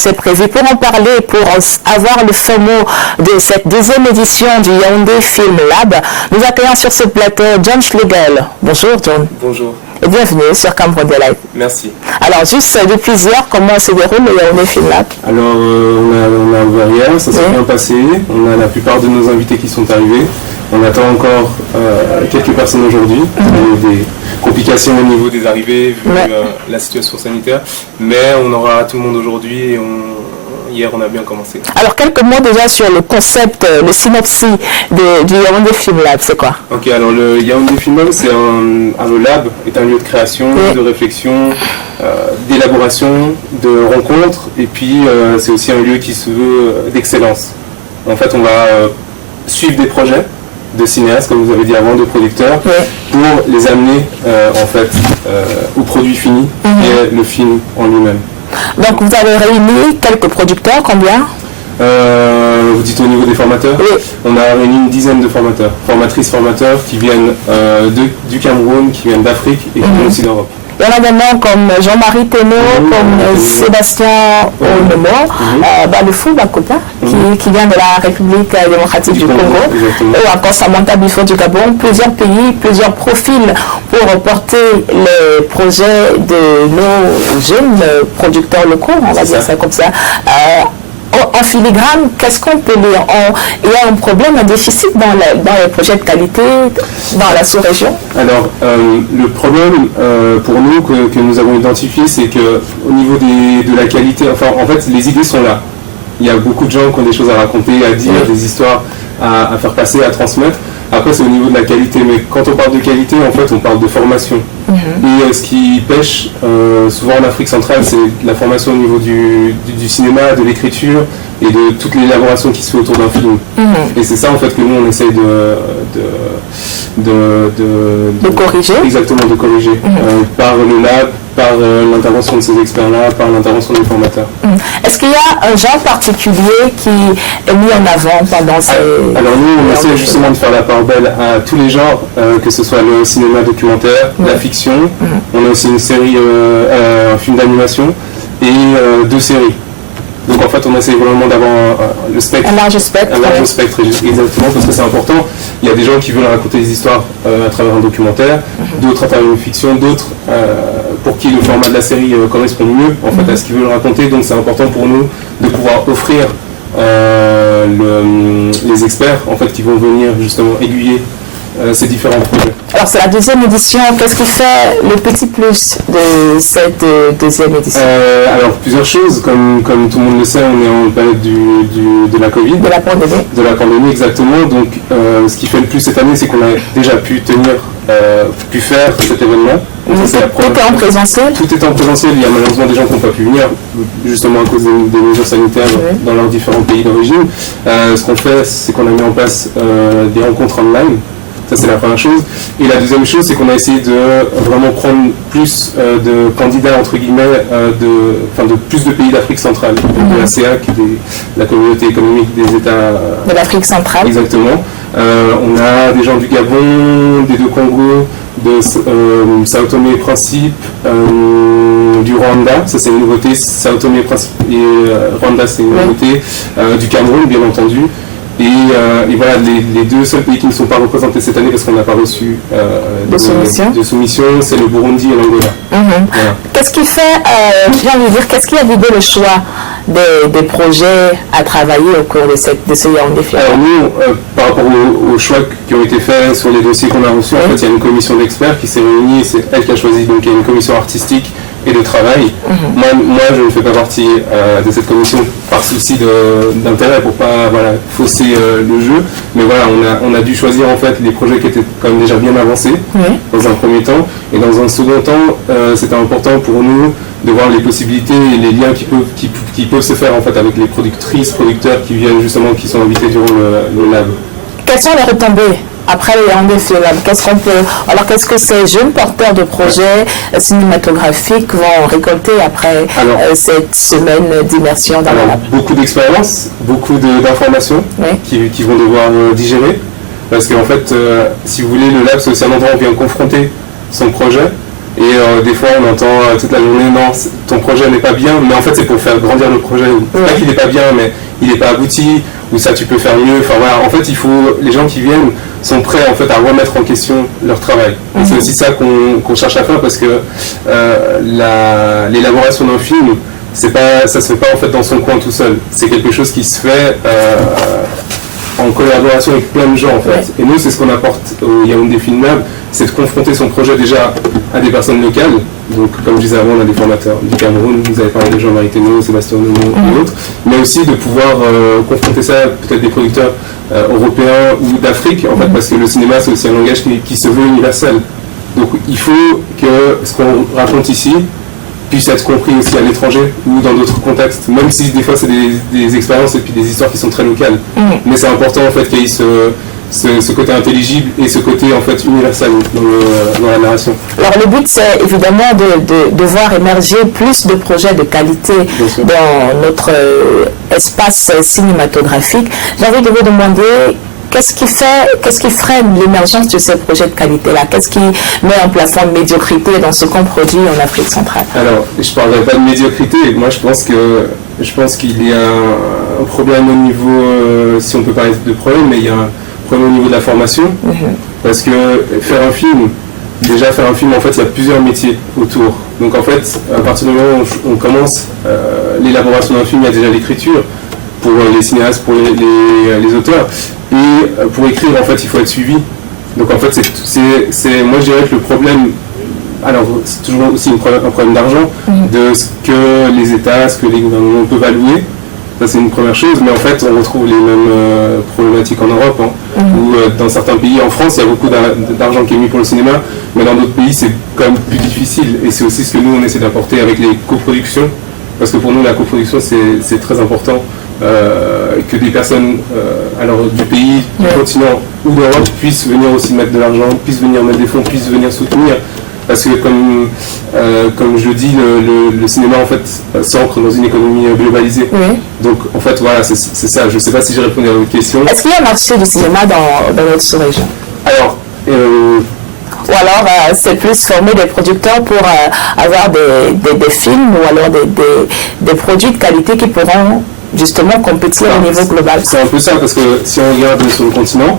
C'est prévu. Pour en parler, pour avoir le fameux de cette deuxième édition du Yaoundé Film Lab, nous accueillons sur ce plateau John Schlegel. Bonjour John. Bonjour. Et bienvenue sur Cameroun Live. Merci. Alors juste depuis hier, comment se déroule le Yaoundé Film Lab? Alors on a ouvert hier, ça s'est bien passé. On a la plupart de nos invités qui sont arrivés. On attend encore quelques personnes aujourd'hui. Il y a eu des complications au niveau des arrivées vu la situation sanitaire. Mais on aura tout le monde aujourd'hui et hier on a bien commencé. Alors quelques mots déjà sur le concept, le synopsis du Yaoundé Film Lab, c'est quoi? Ok, alors le Yaoundé Film Lab, c'est le lab est un lieu de création, de réflexion, d'élaboration, de rencontre, et puis c'est aussi un lieu qui se veut d'excellence. En fait, on va suivre des projets de cinéastes, comme vous avez dit avant, de producteurs, pour les amener au produit fini et le film en lui-même. Donc vous avez réuni quelques producteurs, combien? Vous dites au niveau des formateurs? Oui. On a réuni une dizaine de formateurs, formatrices, formateurs qui viennent du Cameroun, qui viennent d'Afrique et qui viennent aussi d'Europe. Il y en a des noms comme Jean-Marie Thénault, comme Sébastien Onemo, le fou Bakopa, qui vient de la République démocratique du Congo, ou encore Samantha Bifo du Gabon, plusieurs pays, plusieurs profils pour porter les projets de nos jeunes producteurs locaux, on va dire ça comme ça. En filigrane, qu'est-ce qu'on peut lire? Il y a un problème, un déficit dans les projets de qualité dans la sous-région? Alors, le problème pour nous que nous avons identifié, c'est qu'au niveau de la qualité, en fait, les idées sont là. Il y a beaucoup de gens qui ont des choses à raconter, à dire, des histoires à faire passer, à transmettre. Après, c'est au niveau de la qualité, mais quand on parle de qualité, en fait, on parle de formation. Et ce qui pêche souvent en Afrique centrale, c'est la formation au niveau du cinéma, de l'écriture et de toute l'élaboration qui se fait autour d'un film. Et c'est ça, en fait, que nous, on essaye de corriger. Exactement, de corriger. Par le lab, par l'intervention de ces experts-là, par l'intervention des formateurs. Est-ce qu'il y a un genre particulier qui est mis en avant pendant ces... Alors nous, on essaie justement de faire la part belle à tous les genres, que ce soit le cinéma documentaire, la fiction. On a aussi une série, un film d'animation et 2 séries. Donc en fait, on essaie vraiment d'avoir le spectre. Un large spectre. Un large spectre, exactement, parce que c'est important. Il y a des gens qui veulent raconter des histoires à travers un documentaire, d'autres à travers une fiction, d'autres pour qui le format de la série correspond mieux en fait, à ce qu'ils veulent raconter. Donc c'est important pour nous de pouvoir offrir les experts en fait, qui vont venir justement aiguiller ces différents projets. Alors c'est la deuxième édition, qu'est-ce qui fait le petit plus de cette deuxième édition? Alors plusieurs choses, comme tout le monde le sait, on est en période de la Covid. De la pandémie. De la pandémie, exactement. Donc ce qui fait le plus cette année, c'est qu'on a déjà pu faire cet événement. Tout est en présentiel? Tout est en présentiel, il y a malheureusement des gens qui n'ont pas pu venir, justement à cause des mesures sanitaires dans leurs différents pays d'origine. Ce qu'on fait, c'est qu'on a mis en place des rencontres online. Ça, c'est la première chose. Et la deuxième chose, c'est qu'on a essayé de vraiment prendre plus de candidats, entre guillemets, de plus de pays d'Afrique centrale. De la CEAC, la communauté économique des États... de l'Afrique centrale. Exactement. On a des gens du Gabon, des 2 Congos, de Sao Tomé et Principe, du Rwanda, ça c'est une nouveauté, Sao Tomé et Principe et Rwanda c'est une nouveauté, du Cameroun bien entendu. Et voilà, les 2 seuls pays qui ne sont pas représentés cette année parce qu'on n'a pas reçu de soumission, c'est le Burundi et l'Angola. Voilà. Qu'est-ce qui fait, qu'est-ce qui a guidé le choix des projets à travailler au cours de ce Yaoundé Film? Alors nous, par rapport aux choix qui ont été faits sur les dossiers qu'on a reçus, en fait, il y a une commission d'experts qui s'est réunie, c'est elle qui a choisi, donc il y a une commission artistique et de travail. Moi, je ne fais pas partie de cette commission par souci d'intérêt pour pas fausser le jeu. Mais voilà, on a dû choisir en fait les projets qui étaient quand même déjà bien avancés dans un premier temps. Et dans un second temps, c'était important pour nous de voir les possibilités et les liens qui peuvent se faire en fait avec les productrices, producteurs qui viennent justement, qui sont invités durant le lab. Quelles sont les retombées après le Yaoundé Film Lab? Qu'est-ce que ces jeunes porteurs de projets cinématographiques vont récolter après cette semaine d'immersion dans le lab? Beaucoup d'expériences, beaucoup d'informations qui vont devoir digérer. Parce qu'en fait, si vous voulez, le lab, c'est aussi un endroit où on vient confronter son projet Et des fois, on entend toute la journée, non, ton projet n'est pas bien, mais en fait, c'est pour faire grandir le projet. C'est pas qu'il n'est pas bien, mais il n'est pas abouti, ou ça, tu peux faire mieux. Enfin voilà, en fait, les gens qui viennent sont prêts en fait à remettre en question leur travail. Et c'est aussi ça qu'on cherche à faire, parce que l'élaboration d'un film, ça se fait pas en fait dans son coin tout seul. C'est quelque chose qui se fait en collaboration avec plein de gens en fait. Et nous, c'est ce qu'on apporte au Yaoundé Film Lab, c'est de confronter son projet déjà à des personnes locales. Donc, comme je disais avant, on a des formateurs du Cameroun, vous avez parlé de Jean-Marie Thénault, Sébastien Nomon et autres, mais aussi de pouvoir confronter ça à peut-être des producteurs européens ou d'Afrique, en fait, parce que le cinéma, c'est aussi un langage qui se veut universel. Donc, il faut que ce qu'on raconte ici puisse être compris aussi à l'étranger ou dans d'autres contextes, même si des fois c'est des expériences et puis des histoires qui sont très locales. Mais c'est important en fait qu'il y ait ce côté intelligible et ce côté en fait universel dans la narration. Alors le but c'est évidemment de voir émerger plus de projets de qualité dans notre espace cinématographique. J'ai envie de vous demander qu'est-ce qui freine l'émergence de ces projets de qualité-là? Qu'est-ce qui met un plafond de médiocrité dans ce qu'on produit en Afrique centrale? Alors, je ne parlerai pas de médiocrité. Moi, je pense qu'il y a un problème au niveau, si on peut parler de problème, mais il y a un problème au niveau de la formation. Parce que faire un film, en fait, il y a plusieurs métiers autour. Donc, en fait, à partir du moment où on commence l'élaboration d'un film, il y a déjà l'écriture pour les cinéastes, pour les auteurs. Et pour écrire, en fait, il faut être suivi. Donc, en fait, moi, je dirais que le problème, alors, c'est toujours aussi un problème d'argent, de ce que les États, ce que les gouvernements peuvent allouer. Ça, c'est une première chose, mais en fait, on retrouve les mêmes problématiques en Europe, où dans certains pays, en France, il y a beaucoup d'argent qui est mis pour le cinéma, mais dans d'autres pays, c'est quand même plus difficile. Et c'est aussi ce que nous, on essaie d'apporter avec les coproductions, parce que pour nous, la coproduction, c'est très important. Que des personnes alors du pays, du continent ou d'Europe puissent venir aussi mettre de l'argent, puissent venir mettre des fonds, puissent venir soutenir. Parce que comme je dis, le cinéma en fait s'ancre dans une économie globalisée. Donc en fait voilà, c'est ça. Je ne sais pas si j'ai répondu à votre question. Est-ce qu'il y a un marché du cinéma dans notre sous-région? Alors ou alors c'est plus former des producteurs pour avoir des films ou alors des produits de qualité qui pourront justement compétir au niveau global. C'est un peu ça, parce que si on regarde sur le continent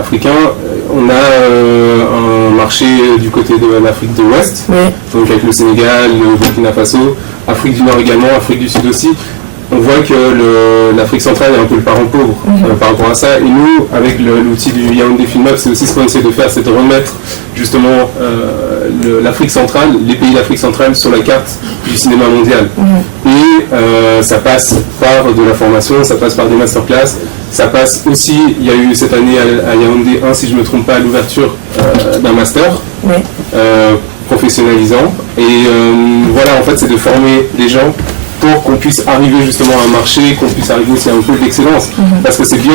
africain, on a un marché du côté de l'Afrique de l'Ouest, donc avec le Sénégal, le Burkina Faso, Afrique du Nord également, Afrique du Sud aussi. On voit que l'Afrique centrale est un peu le parent pauvre par rapport à ça. Et nous, avec l'outil du Yaoundé Film Lab, c'est aussi ce qu'on essaie de faire, c'est de remettre justement l'Afrique centrale, les pays d'Afrique centrale sur la carte du cinéma mondial. Et ça passe par de la formation, ça passe par des masterclass, ça passe aussi, il y a eu cette année à Yaoundé 1, si je ne me trompe pas, l'ouverture d'un master professionnalisant. Et voilà, en fait, c'est de former les gens pour qu'on puisse arriver justement à un marché, qu'on puisse arriver aussi à un pôle d'excellence. Parce que c'est bien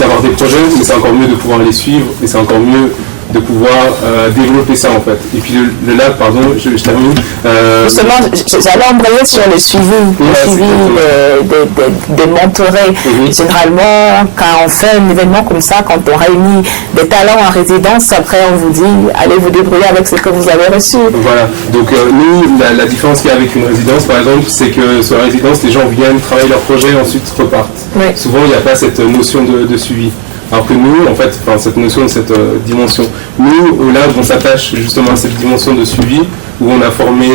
d'avoir des projets, mais c'est encore mieux de pouvoir les suivre, et c'est encore mieux de pouvoir développer ça en fait. Et puis le lab, pardon, je termine. Justement, j'allais embrayer sur le suivi des mentorés. Généralement, quand on fait un événement comme ça, quand on réunit des talents en résidence, après on vous dit, allez vous débrouiller avec ce que vous avez reçu. Voilà, donc nous, la différence qu'il y a avec une résidence, par exemple, c'est que sur la résidence, les gens viennent travailler leur projet et ensuite repartent. Souvent, il n'y a pas cette notion de suivi. Alors que nous, en fait, cette notion, cette dimension, nous, au lab, on s'attache justement à cette dimension de suivi, où on a formé,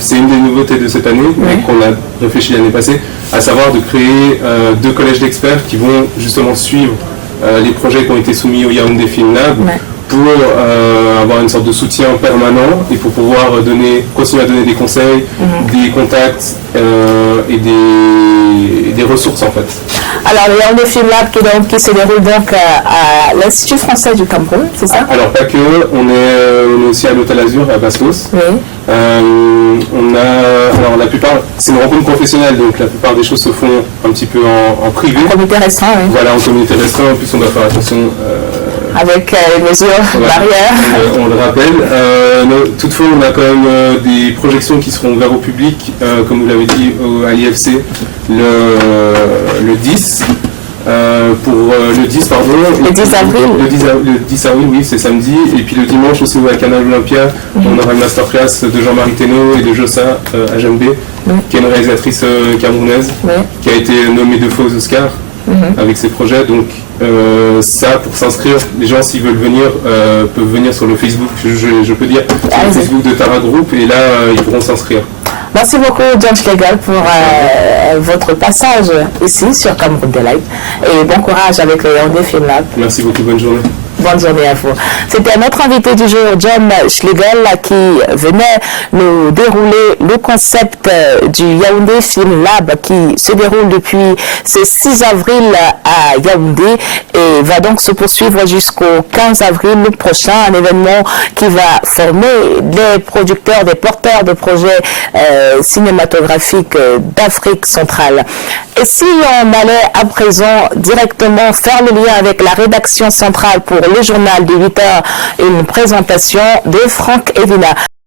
c'est une des nouveautés de cette année, qu'on a réfléchi l'année passée, à savoir de créer 2 collèges d'experts qui vont justement suivre les projets qui ont été soumis au Yaoundé Film Lab, pour avoir une sorte de soutien permanent et pour pouvoir continuer à donner des conseils, des contacts et des ressources en fait. Alors le Yaoundé Film Lab qui se déroule donc à l'Institut français du Cameroun, c'est ça? Alors pas que, on est aussi à l'Hôtel Azur à Bastos. Alors la plupart, c'est une rencontre professionnelle, donc la plupart des choses se font un petit peu en privé. En comité restreint, Voilà, en comité restreint, en plus on doit faire attention. Avec les mesures barrières. On le rappelle. Toutefois, on a quand même des projections qui seront ouvertes au public, comme vous l'avez dit, à l'IFC le 10. pour le 10, pardon. Le 10 avril. Le 10 avril, oui, c'est samedi. Et puis le dimanche aussi, à Canal Olympia, on aura une masterclass de Jean-Marie Thénault et de Jossa HMB, qui est une réalisatrice camerounaise, qui a été nommée 2 fois aux Oscars avec ses projets. Donc ça, pour s'inscrire, les gens, s'ils veulent venir, peuvent venir sur le Facebook, je peux dire, sur le Facebook de Tara Group, et là, ils pourront s'inscrire. Merci beaucoup, John Schlegel, pour votre passage ici sur Cameroun Delight. Et bon courage avec le Yaoundé Film Lab. Merci beaucoup, bonne journée. Bonne journée à vous. C'était notre invité du jour, John Schlegel, qui venait nous dérouler le concept du Yaoundé Film Lab qui se déroule depuis ce 6 avril à Yaoundé et va donc se poursuivre jusqu'au 15 avril prochain, un événement qui va former les producteurs, des porteurs de projets cinématographiques d'Afrique centrale. Et si on allait à présent directement faire le lien avec la rédaction centrale pour le journal de 8h, une présentation de Franck Evina.